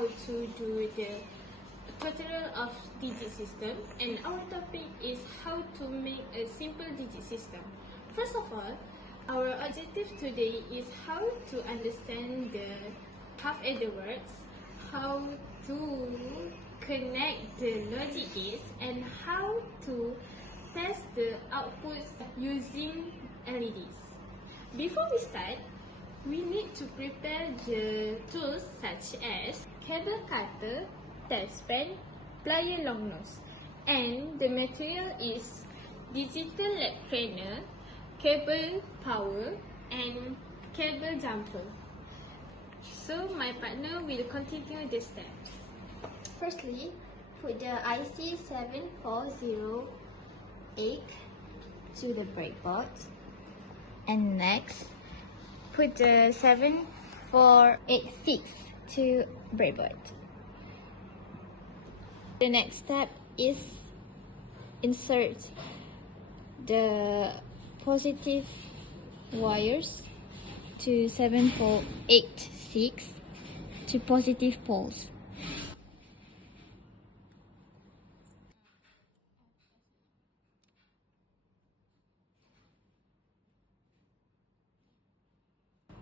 how to do the total of digit system, and our topic is how to make a simple digit system. First of all, our objective today is how to understand the half-adder words, how to connect the logic gates, and how to test the outputs using LEDs. Before we start, we need to prepare the tools such as cable cutter, test pen, plier long nose, and the material is digital led planer, cable power, and cable jumper. So my partner will continue the steps. Firstly, put the IC 7408 to the breadboard, and next put the 7486 to breadboard. The next step is insert the positive wires to 7486 to positive poles.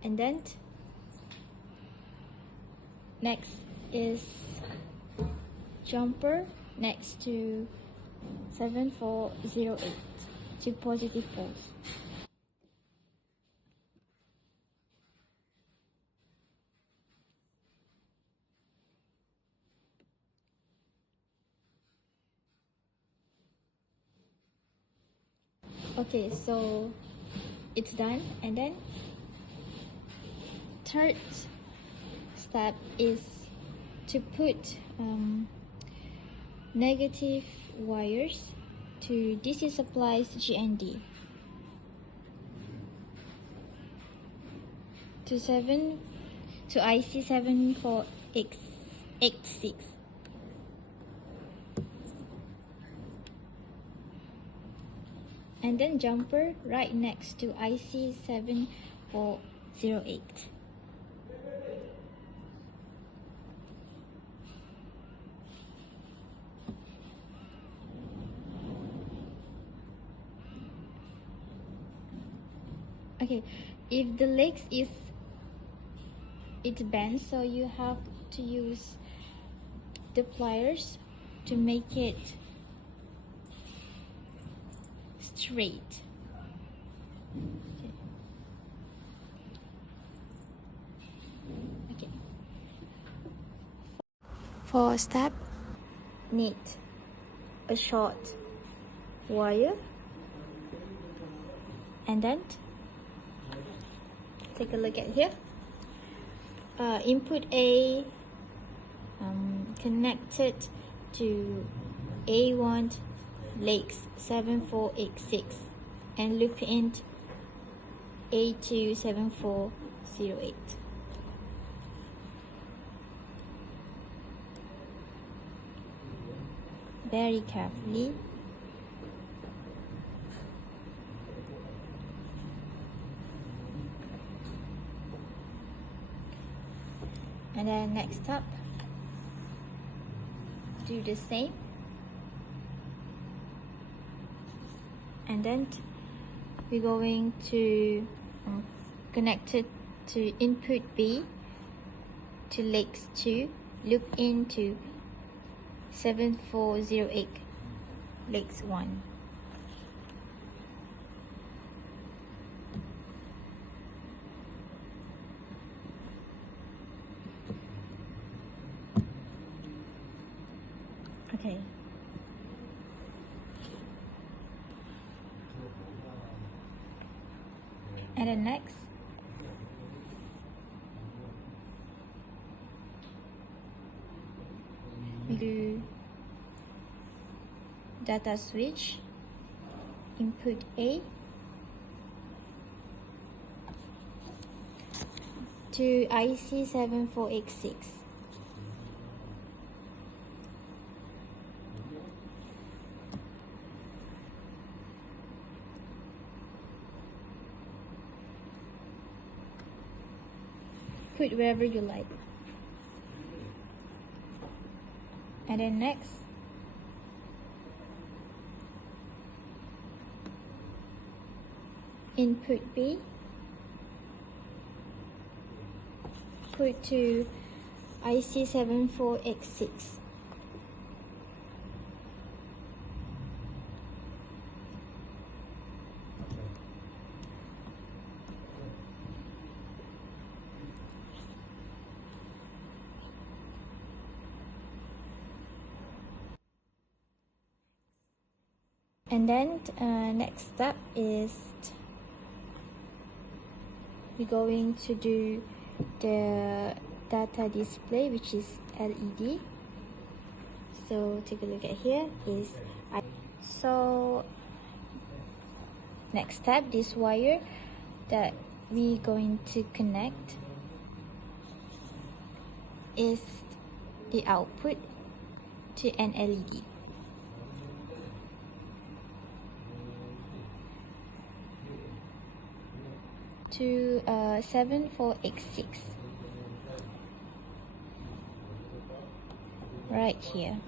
And then next is jumper next to 7408 to positive poles. Okay, so it's done, and then third step is to put negative wires to DC supplies GND to IC 7486, and then jumper right next to IC 7408. Okay, if the legs it's bent, so you have to use the pliers to make it straight. Okay. For step, need a short wire, and then take a look at here. Input A connected to A1 legs 7486 and loop in A2 7408. Very carefully. And then next up, do the same, and then we're going to connect it to input B to legs 2, loop into 7408 legs 1. Okay. And then next, we do data switch, input A to IC 7486. Put wherever you like. And then next, input B, put to IC74X6. And then next step is we're going to do the data display, which is LED. So take a look at here is so next step, this wire that we're going to connect is the output to an LED. To 74X6 right here.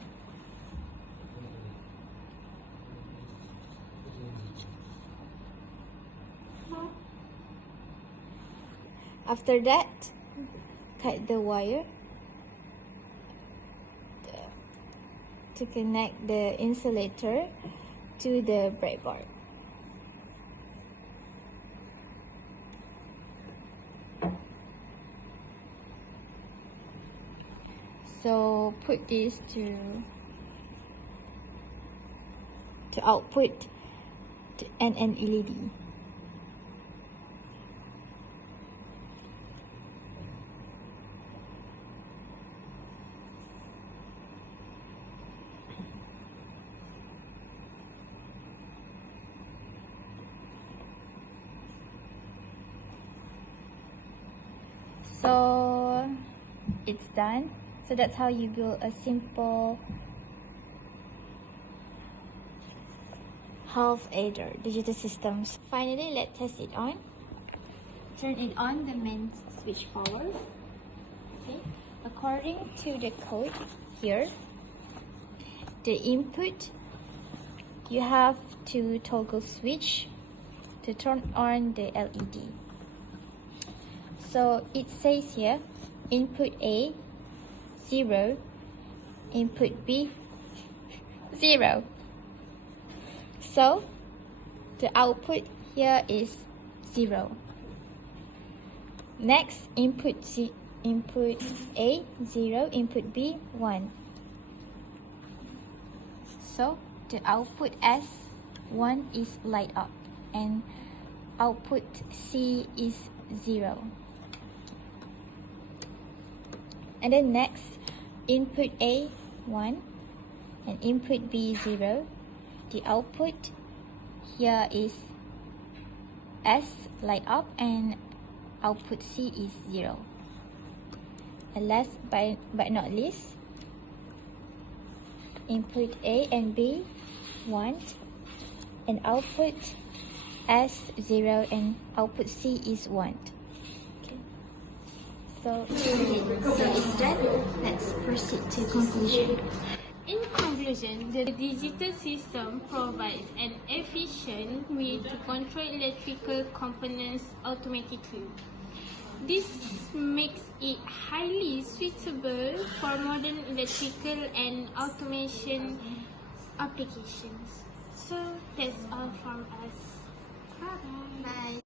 After that, cut the wire to connect the insulator to the breadboard. So put this to output to an LED. So it's done. So that's how you build a simple half adder digital systems. Finally, let's test it on. Turn it on the main switch power. Okay. According to the code here, the input, you have to toggle switch to turn on the LED. So it says here, input A 0, input B 0. So the output here is 0. Next, input A 0, input B 1. So the output S1 is light up and output C is 0. And then next, input A 1 and input B 0. The output here is S light up and output C is 0. And last but not least, input A and B 1 and output S 0 and output C is 1. So it's done. Let's proceed to conclusion. In conclusion, the digital system provides an efficient way to control electrical components automatically. This makes it highly suitable for modern electrical and automation applications. So that's all from us. Bye-bye. Bye.